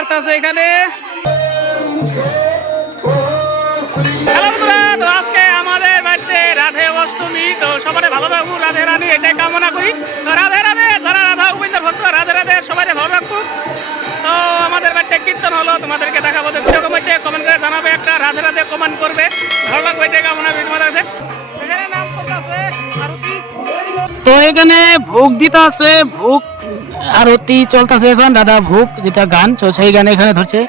বাড়তেছে এখানে। আজকে আমাদের বাড়িতে রাধে অষ্টমী, তো সবাই ভালো থাকুক, রাধে রাধে এটাই কামনা করি। রাধে রাধে, যারা রাধা গোবিন্দের ভক্ত রাধে রাধে, সবাই ভালো থাকুক। তো আমাদের বাড়িতে কীর্তন হলো, তোমাদেরকে দেখাবো। তো কিরকম হচ্ছে কমেন্ট করে জানাবে, একটা রাধে রাধে কমেন্ট করবে, ভালো লাগবে এটাই কামনা করি তোমাদের কাছে। এখানে নাম আছে আরতি, তো এখানে ভোগ দিতে আছে, ভোগ আরতি চলতেছে এখন। দাদা ভোগ যেটা গান, তো সেই গান এখানে ধরছে।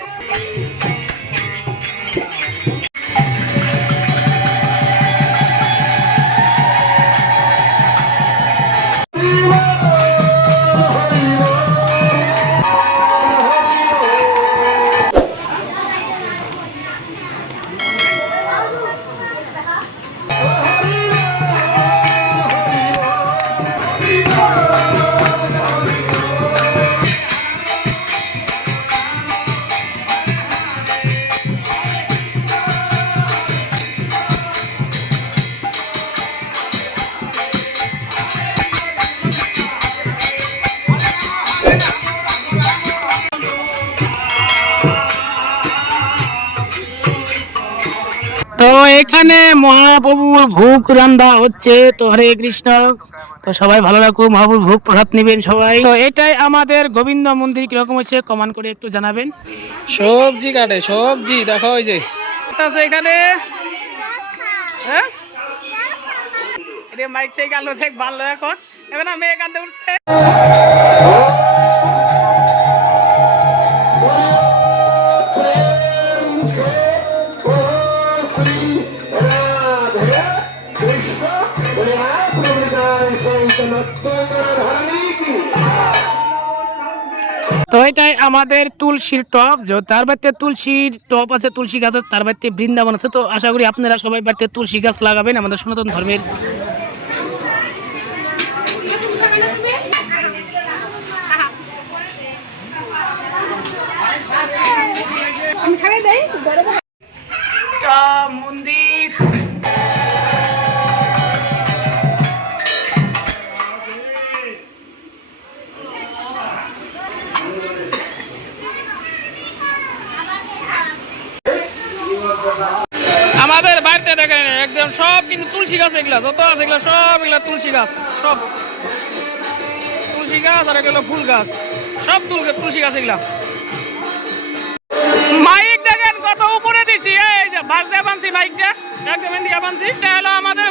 তো এখানে মহাপ্রভুর ভোগ রান্না হচ্ছে। তো হরে কৃষ্ণ, তো সবাই ভালো রাখুন, মহাপ্রভুর ভোগ প্রসাদ নেবেন সবাই। তো এটাই আমাদের গোবিন্দ মন্দির, কিরকম হচ্ছে কমেন্ট করে একটু জানাবেন। সবজি কাটে, সবজি দেখো ওই যে এখানে। হ্যাঁ মাইক চাই গেল দেখ ভালো, এখন এখন মেয়ে কান্দে উঠছে। তো এটাই আমাদের তুলসীর টপ, তার বাড়িতে তুলসীর টপ আছে, তুলসী গাছ আছে, তার বাড়িতে বৃন্দাবন আছে। তো আশা করি আপনারা সবাই বাড়িতে তুলসী গাছ লাগাবেন, আমাদের সনাতন ধর্মের। মন্দির আমাদের বাড়িতে দেখেন একদম সব কিন্তু তুলসী গাছ, এগুলা যত আছে এগুলা সব এগুলা তুলসী গাছ, সব তুলসী গাছ। আর এগুলো ফুল গাছ, সব তুলসী গাছ এগুলা। মাইক দেখেন কত উপরে দিচ্ছি, এই যে বাস দিয়ে বানছি মাইকটা, একদম ইন্ডিয়া বানছি। এটা হলো আমাদের